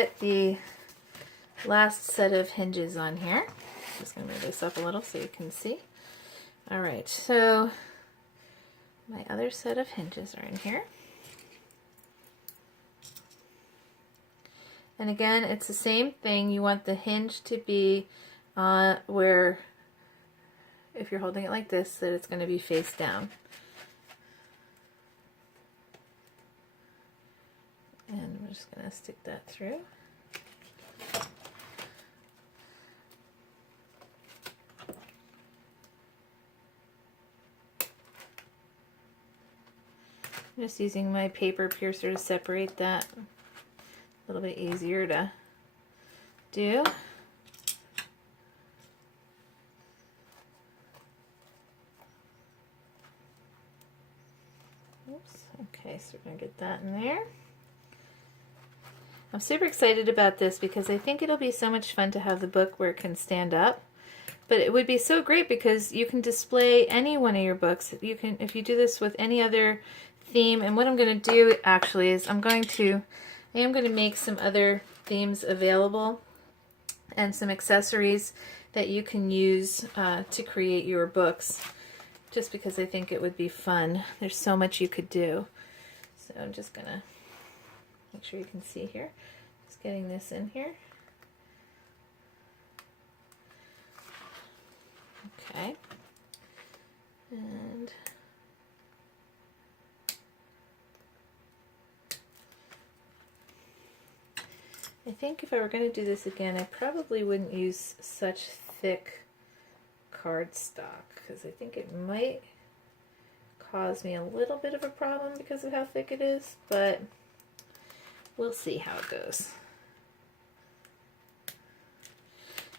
Get the last set of hinges on here. Just going to move this up a little so you can see. All right, so my other set of hinges are in here. And again, it's the same thing. You want the hinge to be where, if you're holding it like this, that it's going to be face down. And we're just going to stick that through. I'm just using my paper piercer to separate that. A little bit easier to do. Oops. Okay, so we're going to get that in there. I'm super excited about this because I think it'll be so much fun to have the book where it can stand up. But it would be so great because you can display any one of your books. You can, if you do this with any other theme. And what I'm going to do actually is I am going to make some other themes available and some accessories that you can use to create your books, just because I think it would be fun. There's so much you could do. So I'm just going to make sure you can see here. Just getting this in here. Okay. And I think if I were going to do this again, I probably wouldn't use such thick cardstock because I think it might cause me a little bit of a problem because of how thick it is, but we'll see how it goes.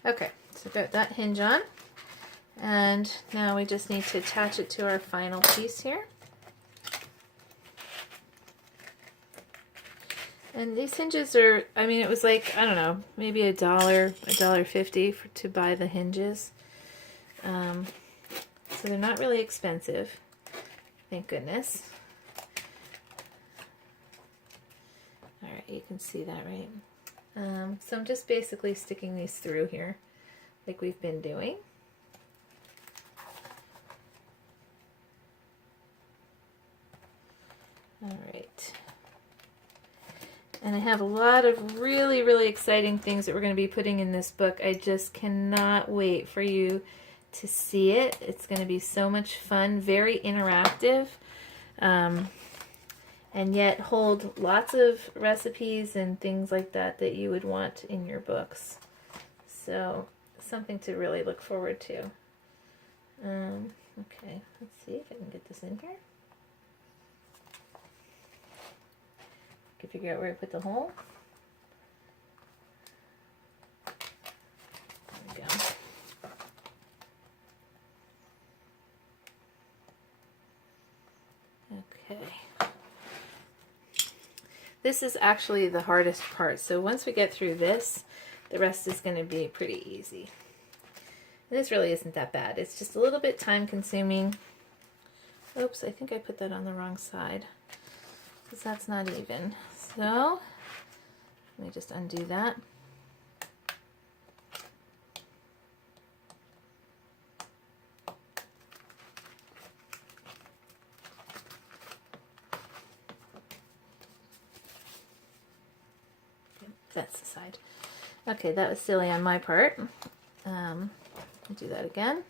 Okay, so I've got that hinge on, and now we just need to attach it to our final piece here. And these hinges are, I mean, it was like, I don't know, maybe $1.50 to buy the hinges. So they're not really expensive, thank goodness. All right, you can see that, right? So I'm just basically sticking these through here, like we've been doing. All right. And I have a lot of really, really exciting things that we're going to be putting in this book. I just cannot wait for you to see it. It's going to be so much fun, very interactive, and yet hold lots of recipes and things like that that you would want in your books. So something to really look forward to. Okay, let's see if I can get this in here. Can figure out where I put the hole. There we go. Okay. This is actually the hardest part. So once we get through this, the rest is going to be pretty easy. And this really isn't that bad. It's just a little bit time consuming. Oops, I think I put that on the wrong side, because that's not even. So let me just undo that. That's the side. Okay, that was silly on my part. I'll do that again.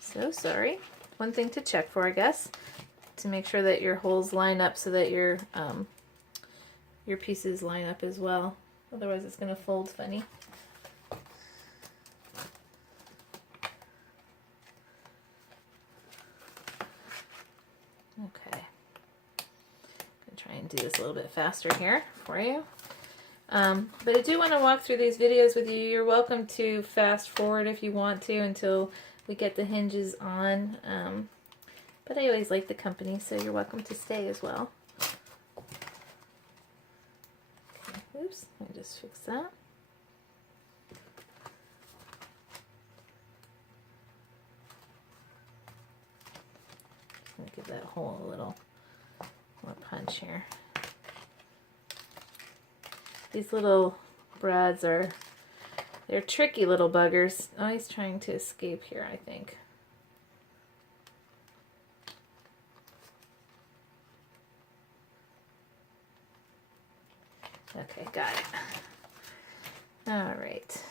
So sorry. One thing to check for, I guess, to make sure that your holes line up so that your pieces line up as well. Otherwise it's going to fold funny. Okay. I'm going to try and do this a little bit faster here for you. But I do want to walk through these videos with you. You're welcome to fast forward if you want to until we get the hinges on. But I always like the company, so you're welcome to stay as well. Okay, oops, let me just fix that. Just gonna give that hole a little more punch here. These little brads are, they're tricky little buggers. Oh, he's trying to escape here, I think. Okay, got it. All right.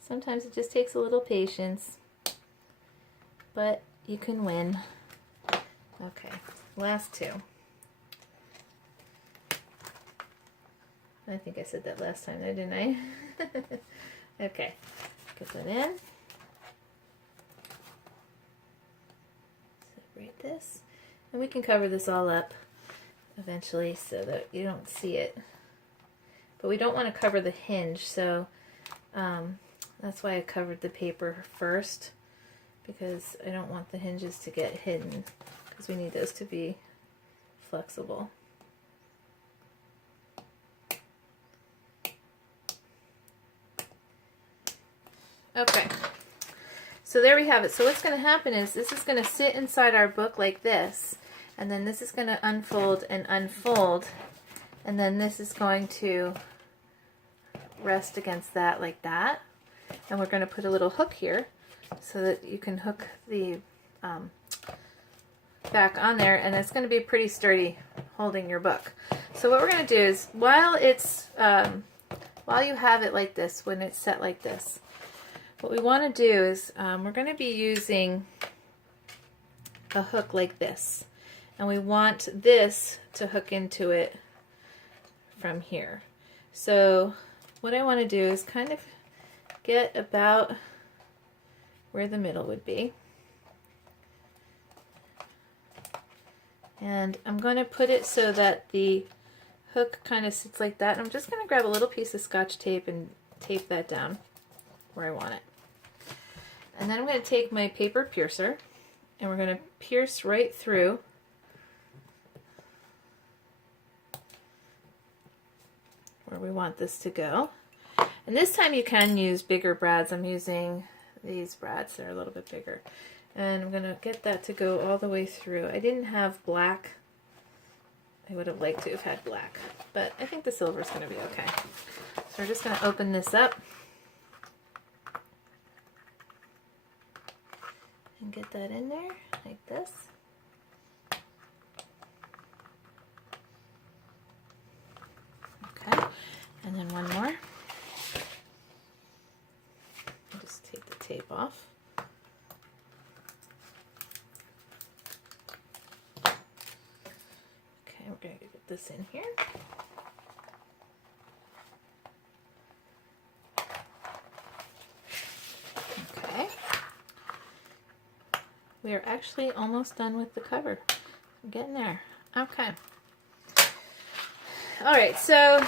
Sometimes it just takes a little patience, but you can win. Okay, last two. I think I said that last time, though, didn't I? Okay, get that in. Separate this. And we can cover this all up eventually so that you don't see it. But we don't want to cover the hinge, so that's why I covered the paper first, because I don't want the hinges to get hidden, because we need those to be flexible. Okay, so there we have it. So what's going to happen is this is going to sit inside our book like this, and then this is going to unfold and unfold, and then this is going to rest against that like that, and we're going to put a little hook here so that you can hook the back on there, and it's going to be pretty sturdy holding your book. So what we're going to do is while you have it like this, when it's set like this, what we want to do is we're going to be using a hook like this, and we want this to hook into it from here. So what I want to do is kind of get about where the middle would be, and I'm going to put it so that the hook kind of sits like that. And I'm just going to grab a little piece of Scotch tape and tape that down where I want it. And then I'm going to take my paper piercer, and we're going to pierce right through where we want this to go. And this time you can use bigger brads. I'm using these brads, they're a little bit bigger. And I'm going to get that to go all the way through. I didn't have black. I would have liked to have had black, but I think the silver is going to be okay. So we're just going to open this up and get that in there like this. Okay, and then one more. I'll just take the tape off. Okay, we're going to get this in here. Okay. We are actually almost done with the cover. I'm getting there. Okay. Alright, so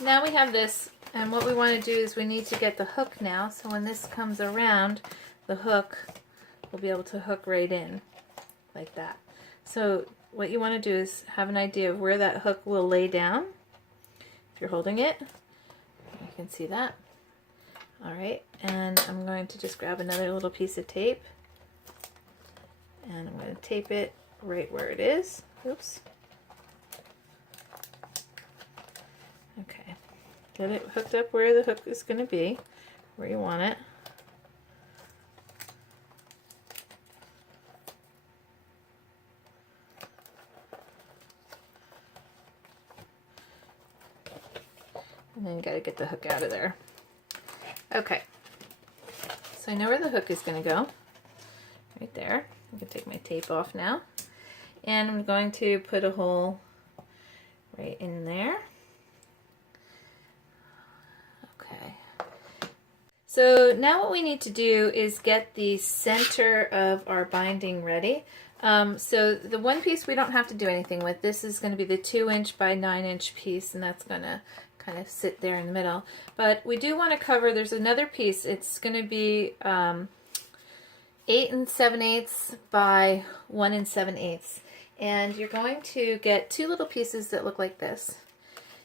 now we have this, and what we want to do is we need to get the hook now, so when this comes around, the hook will be able to hook right in, like that. So what you want to do is have an idea of where that hook will lay down. If you're holding it, you can see that. Alright, and I'm going to just grab another little piece of tape, and I'm going to tape it right where it is. Oops. Okay. Get it hooked up where the hook is going to be, where you want it. And then you got to get the hook out of there. Okay. So I know where the hook is going to go. Right there. I can take my tape off now. And I'm going to put a hole right in there. Okay. So now what we need to do is get the center of our binding ready. So the one piece we don't have to do anything with. This is going to be the 2" by 9" piece, and that's going to kind of sit there in the middle. But we do want to cover, there's another piece. It's going to be 8 7/8 by 1 7/8. And you're going to get two little pieces that look like this.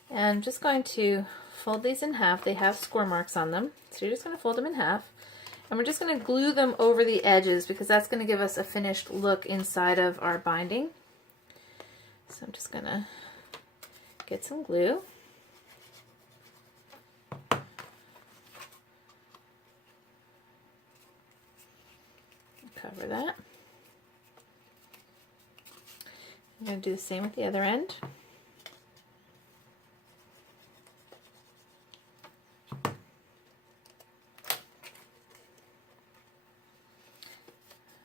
And I'm just going to fold these in half. They have score marks on them. So you're just going to fold them in half. And we're just going to glue them over the edges because that's going to give us a finished look inside of our binding. So I'm just going to get some glue. cover that. I'm going to do the same with the other end.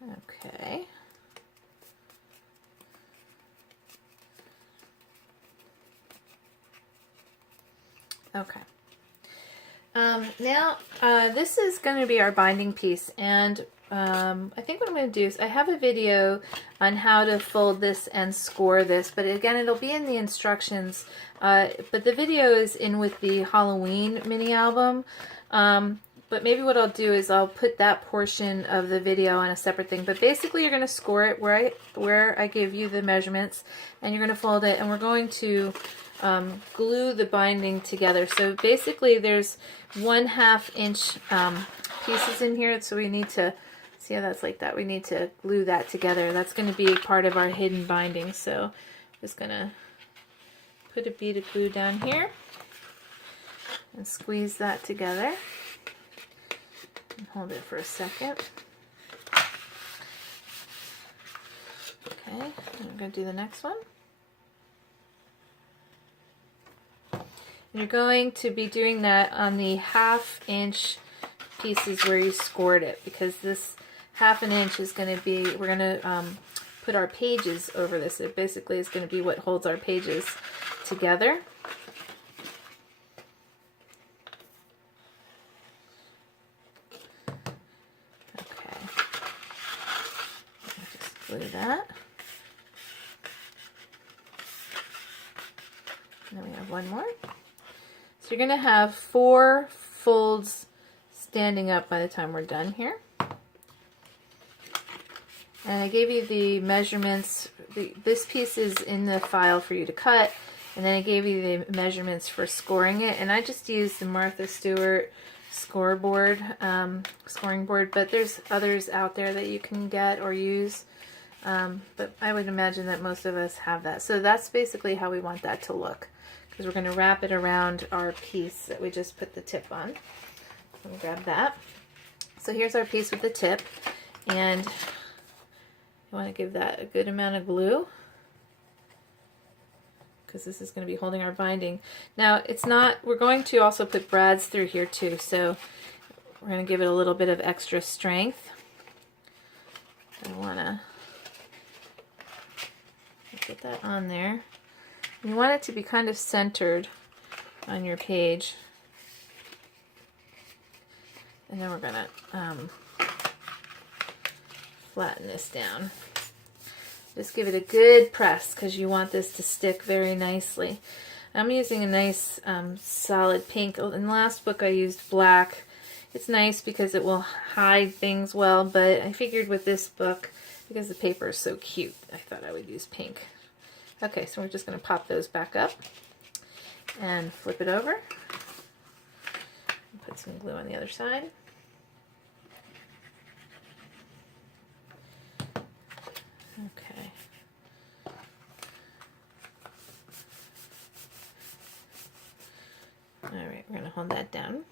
Okay. Okay. Now, this is going to be our binding piece, and I think what I'm going to do is I have a video on how to fold this and score this, but again, it'll be in the instructions, but the video is in with the Halloween mini album. But maybe what I'll do is I'll put that portion of the video on a separate thing. But basically you're going to score it where I give you the measurements, and you're going to fold it, and we're going to glue the binding together. So basically there's 1/2 inch pieces in here, so we need to, see how that's like that, we need to glue that together. That's going to be part of our hidden binding. So I'm just going to put a bead of glue down here and squeeze that together. Hold it for a second. Okay, I'm going to do the next one. And you're going to be doing that on the 1/2 inch pieces where you scored it, because this 1/2 inch is going to be, we're going to put our pages over this. It basically is going to be what holds our pages together. Glue that. And then we have one more. So you're going to have 4 folds standing up by the time we're done here. And I gave you the measurements. This piece is in the file for you to cut, and then I gave you the measurements for scoring it. And I just used the Martha Stewart scoreboard, scoring board, but there's others out there that you can get or use. But I would imagine that most of us have that. So that's basically how we want that to look, because we're going to wrap it around our piece that we just put the tip on. Let me grab that. So here's our piece with the tip, and you want to give that a good amount of glue, because this is going to be holding our binding. Now it's not, we're going to also put brads through here too, so we're going to give it a little bit of extra strength. I want to put that on there. You want it to be kind of centered on your page. And then we're going to flatten this down. Just give it a good press, because you want this to stick very nicely. I'm using a nice solid pink. In the last book I used black. It's nice because it will hide things well, but I figured with this book, because the paper is so cute, I thought I would use pink. Okay, so we're just going to pop those back up and flip it over. Put some glue on the other side. Okay. All right, we're going to hold that down.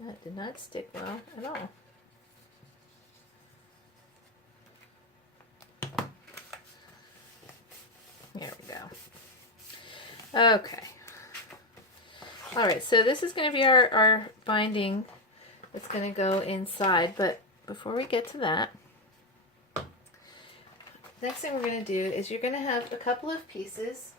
That did not stick well at all. There we go. Okay. All right, so this is going to be our binding that's going to go inside, but before we get to that, next thing we're going to do is you're going to have a couple of pieces.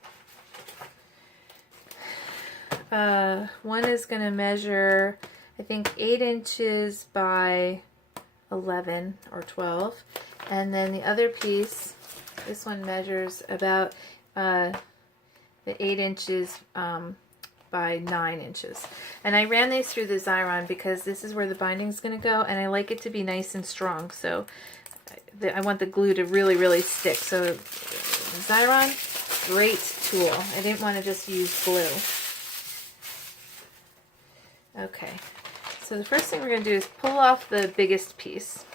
One is going to measure, I think, 8 inches by 11 or 12, and then the other piece, this one measures about the 8 inches by 9 inches. And I ran these through the Xyron because this is where the binding is going to go, and I like it to be nice and strong, so I want the glue to really, really stick. So Xyron, great tool. I didn't want to just use glue. Okay, so the first thing we're going to do is pull off the biggest piece.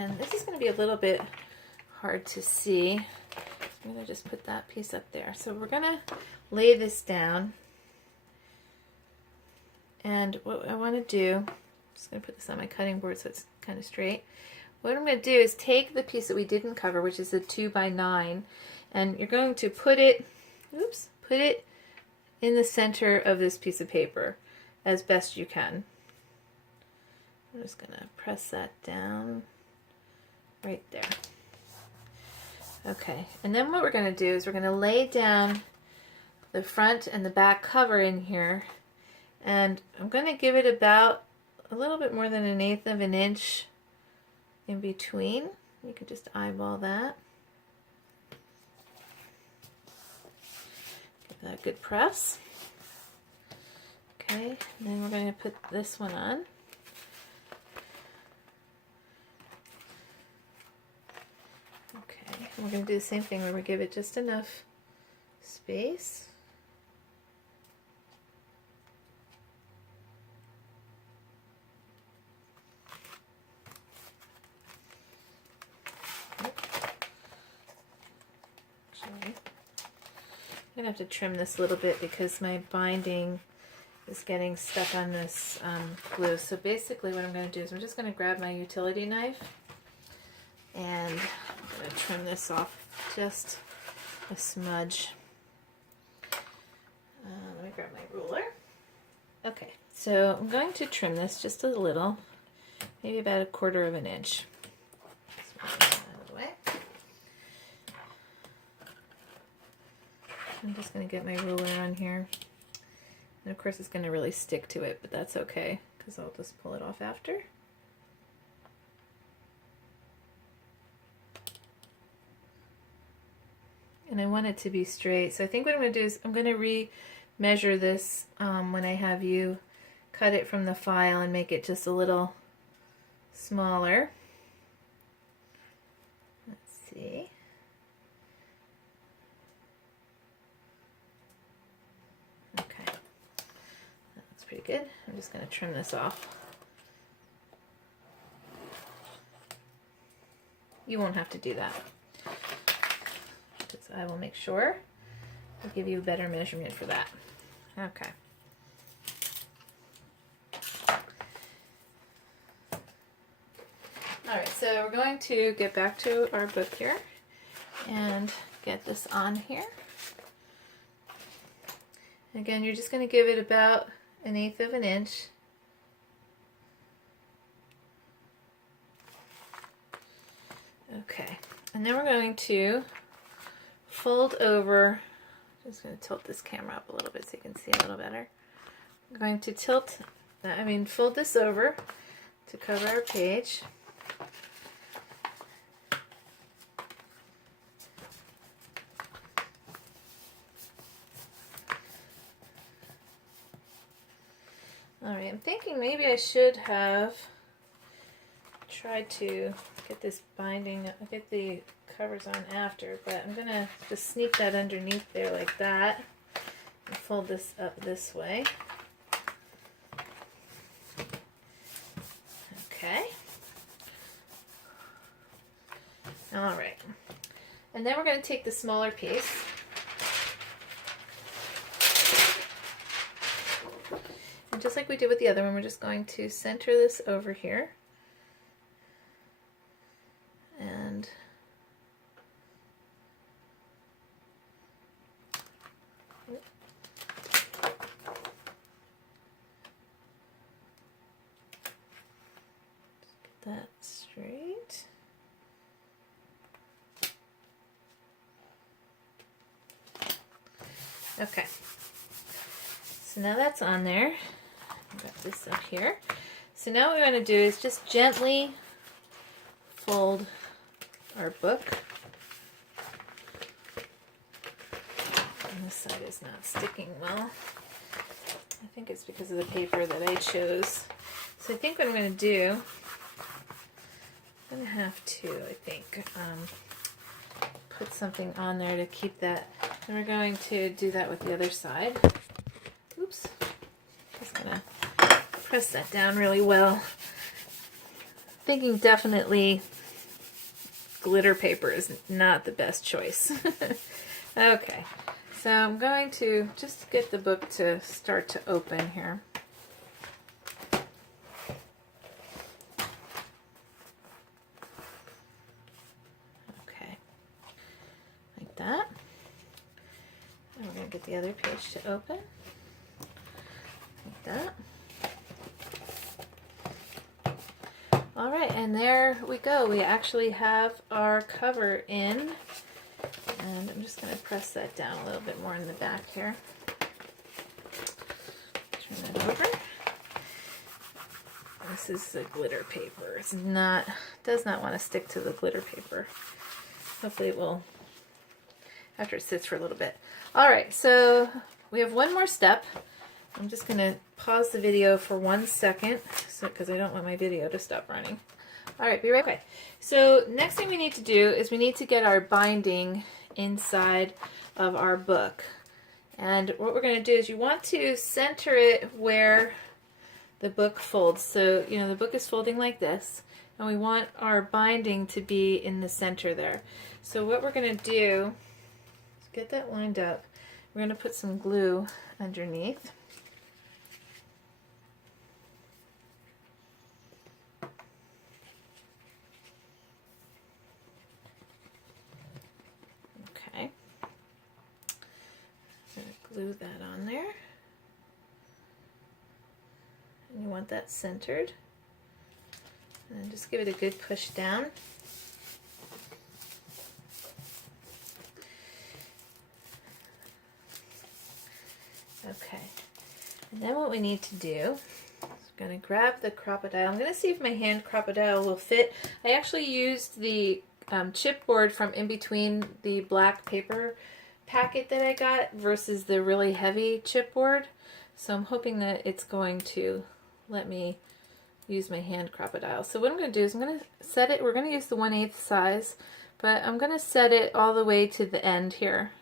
And this is going to be a little bit hard to see. I'm going to just put that piece up there. So we're going to lay this down. And what I want to do, I'm just going to put this on my cutting board so it's kind of straight. What I'm going to do is take the piece that we didn't cover, which is a 2x9, and you're going to put it in the center of this piece of paper as best you can. I'm just going to press that down right there. Okay, and then what we're going to do is we're going to lay down the front and the back cover in here, and I'm going to give it about a little bit more than 1/8 of an inch in between. You can just eyeball that. Give that a good press. Okay, and then we're going to put this one on. We're going to do the same thing where we give it just enough space. Actually, I'm going to have to trim this a little bit because my binding is getting stuck on this glue. So basically what I'm going to do is I'm just going to grab my utility knife and I'm going to trim this off just a smudge. Let me grab my ruler. Okay, so I'm going to trim this just a little, maybe about 1/4 of an inch. Just move that out of the way. I'm just going to get my ruler on here. And of course it's going to really stick to it, but that's okay because I'll just pull it off after. And I want it to be straight. So I think what I'm going to do is I'm going to re-measure this when I have you cut it from the file and make it just a little smaller. Let's see. Okay. That's pretty good. I'm just going to trim this off. You won't have to do that. I will make sure I'll give you a better measurement for that. Okay. Alright, so we're going to get back to our book here and get this on here. Again, you're just going to give it about 1/8 of an inch. Okay, and then we're going to fold over. I'm just going to tilt this camera up a little bit so you can see a little better. I'm going to fold this over to cover our page. Alright, I'm thinking maybe I should have tried to get this binding, get the covers on after, but I'm gonna just sneak that underneath there like that and fold this up this way. Okay. All right. And then we're going to take the smaller piece and just like we did with the other one, we're just going to center this over here. And get that straight. Okay, so now that's on there. I've got this up here. So now what we want to do is just gently fold our book. And this side is not sticking well. I think it's because of the paper that I chose. So I think what I'm going to do, I'm going to have to, I think, put something on there to keep that. And we're going to do that with the other side. Oops. Just going to press that down really well. Thinking definitely glitter paper is not the best choice. Okay, so I'm going to just get the book to start to open here. Okay, like that. And we're going to get the other page to open. Like that. All right, and there we go. We actually have our cover in. And I'm just going to press that down a little bit more in the back here. Turn that over. This is the glitter paper. It's not, does not want to stick to the glitter paper. Hopefully it will after it sits for a little bit. All right, so we have one more step. I'm just going to pause the video for 1 second because I don't want my video to stop running. All right, be right back. Okay, so next thing we need to do is we need to get our binding inside of our book. And what we're going to do is you want to center it where the book folds. So, you know, the book is folding like this, and we want our binding to be in the center there. So what we're going to do is get that lined up. We're going to put some glue underneath. Okay. I'm going to glue that on there. And you want that centered. And just give it a good push down. Okay. And then what we need to do is we're going to grab the Crop-A-Dile. I'm going to see if my hand Crop-A-Dile will fit. I actually used the chipboard from in between the black paper packet that I got versus the really heavy chipboard. So I'm hoping that it's going to let me use my hand Crop-A-Dile. So what I'm going to do is I'm going to set it, we're going to use the 1/8 size, but I'm going to set it all the way to the end here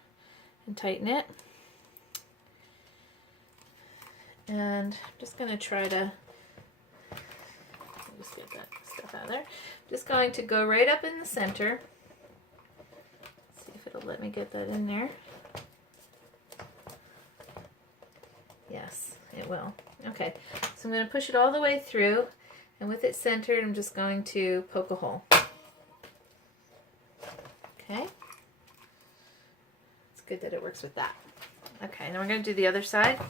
and tighten it. And I'm just going to try to just get that stuff out of there. I'm just going to go right up in the center. See if it'll let me get that in there. Yes, it will. Okay, so I'm going to push it all the way through, and with it centered, I'm just going to poke a hole. Okay. It's good that it works with that. Okay, now we're going to do the other side.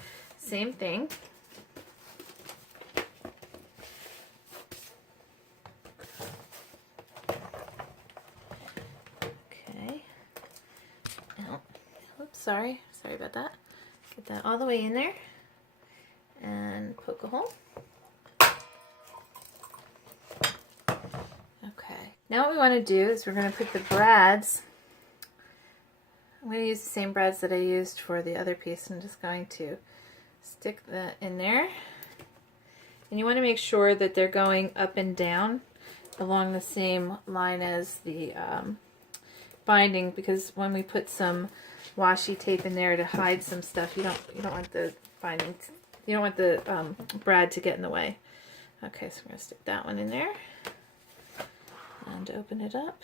Same thing. Okay. Oh, oops, sorry about that. Get that all the way in there and poke a hole. Okay. Now what we want to do is we're going to put the brads. I'm going to use the same brads that I used for the other piece. I'm just going to stick that in there. And you want to make sure that they're going up and down along the same line as the binding, because when we put some washi tape in there to hide some stuff, you don't want the binding, you don't want the brad to get in the way. Okay, so we're going to stick that one in there and open it up.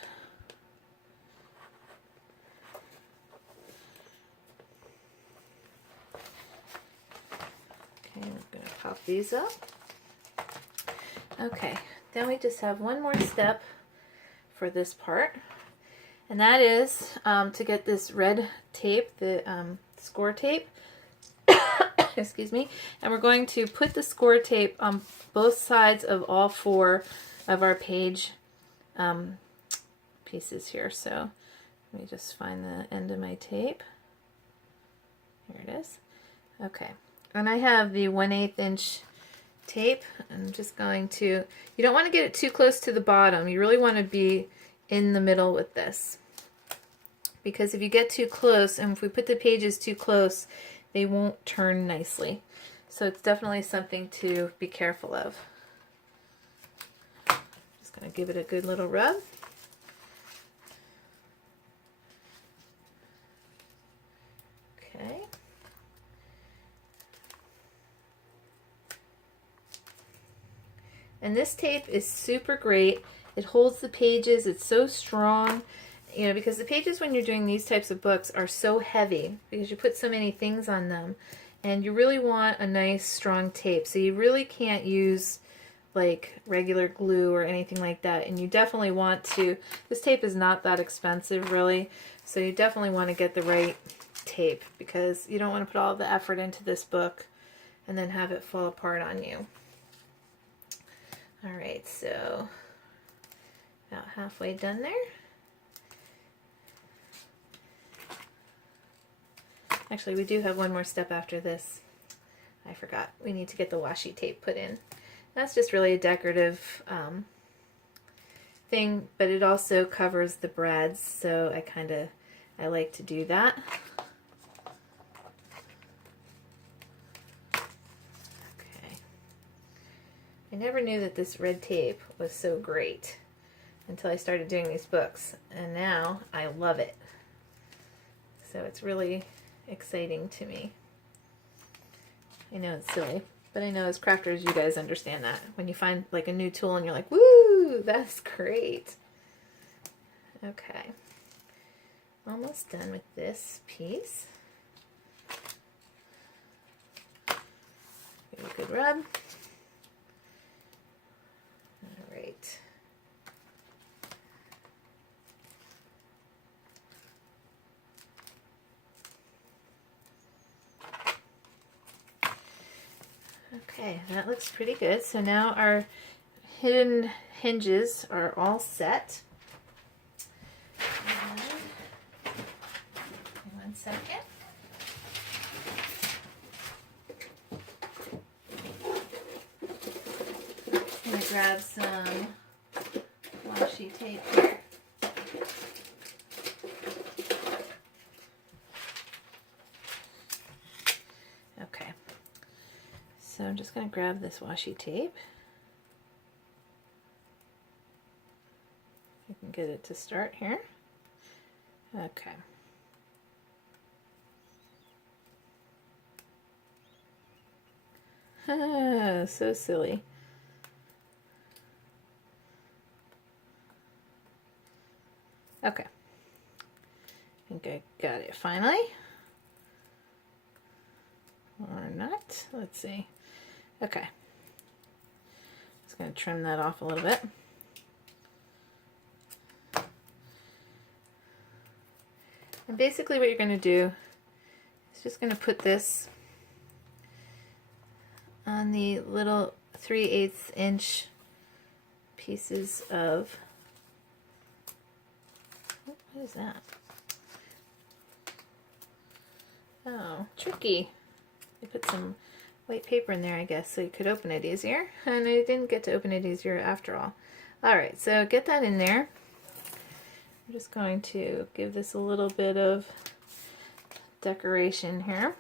Okay, I'm going to pop these up. Okay, then we just have one more step for this part, and that is to get this red tape, the score tape, excuse me, and we're going to put the score tape on both sides of all 4 of our page pieces here. So let me just find the end of my tape. Here it is. Okay. And I have the 1/8 inch tape. I'm just going to, you don't want to get it too close to the bottom. You really want to be in the middle with this. Because if you get too close, and if we put the pages too close, they won't turn nicely. So it's definitely something to be careful of. Just going to give it a good little rub. Okay. And this tape is super great It holds the pages. It's so strong. You know, because the pages when you're doing these types of books are so heavy because you put so many things on them, and you really want a nice strong tape. So you really can't use like regular glue or anything like that, and you definitely want to, this tape is not that expensive really, so you definitely want to get the right tape because you don't want to put all the effort into this book and then have it fall apart on you. Alright, so about halfway done there. Actually, we do have one more step after this. I forgot. We need to get the washi tape put in. That's just really a decorative thing, but it also covers the brads, so I like to do that. Okay. I never knew that this red tape was so great until I started doing these books, and now I love it. So it's really exciting to me. I know it's silly, but I know as crafters you guys understand that. When you find like a new tool and you're like, woo, that's great. Okay. Almost done with this piece. Give it a good rub. All right. Okay, that looks pretty good. So now our hidden hinges are all set. One second. I'm going to grab some washi tape here. Okay. So I'm just going to grab this washi tape. I can get it to start here. Okay. So silly. Okay. I think I got it finally. Or not. Let's see. Okay. Just going to trim that off a little bit. And basically what you're going to do is just going to put this on the little 3/8 inch pieces of, what is that? Oh, tricky. I put some white paper in there, I guess, so you could open it easier. And I didn't get to open it easier after all. Alright, so get that in there. I'm just going to give this a little bit of decoration here.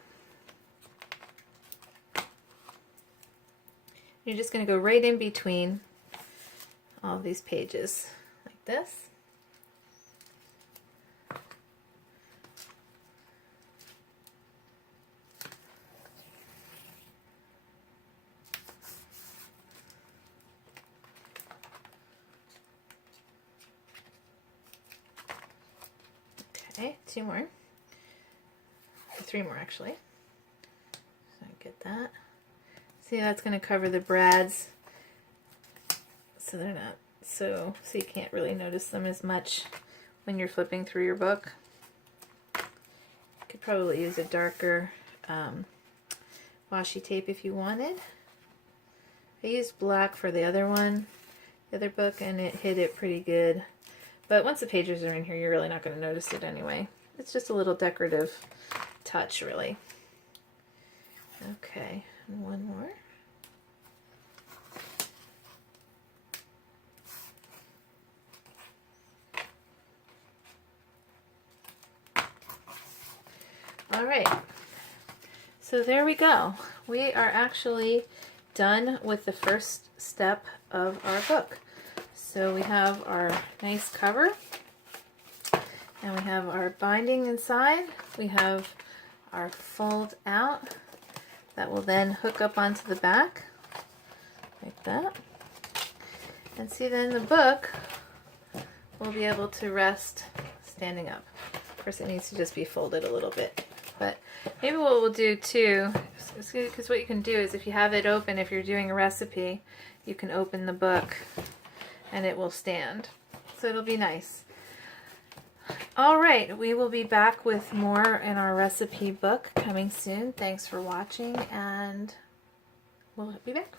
You're just going to go right in between all these pages, like this. Okay, 2 more. 3 more actually. So get that. See, that's going to cover the brads, so they're not so you can't really notice them as much when you're flipping through your book. You could probably use a darker washi tape if you wanted. I used black for the other one, the other book, and it hid it pretty good. But once the pages are in here, you're really not going to notice it anyway. It's just a little decorative touch, really. Okay, and one more. All right, so there we go. We are actually done with the first step of our book. So we have our nice cover, and we have our binding inside. We have our fold out that will then hook up onto the back, like that. And see, then the book will be able to rest standing up. Of course, it needs to just be folded a little bit. But maybe what we'll do too, because what you can do is if you have it open, if you're doing a recipe, you can open the book and it will stand. So it'll be nice. All right, we will be back with more in our recipe book coming soon. Thanks for watching, and we'll be back.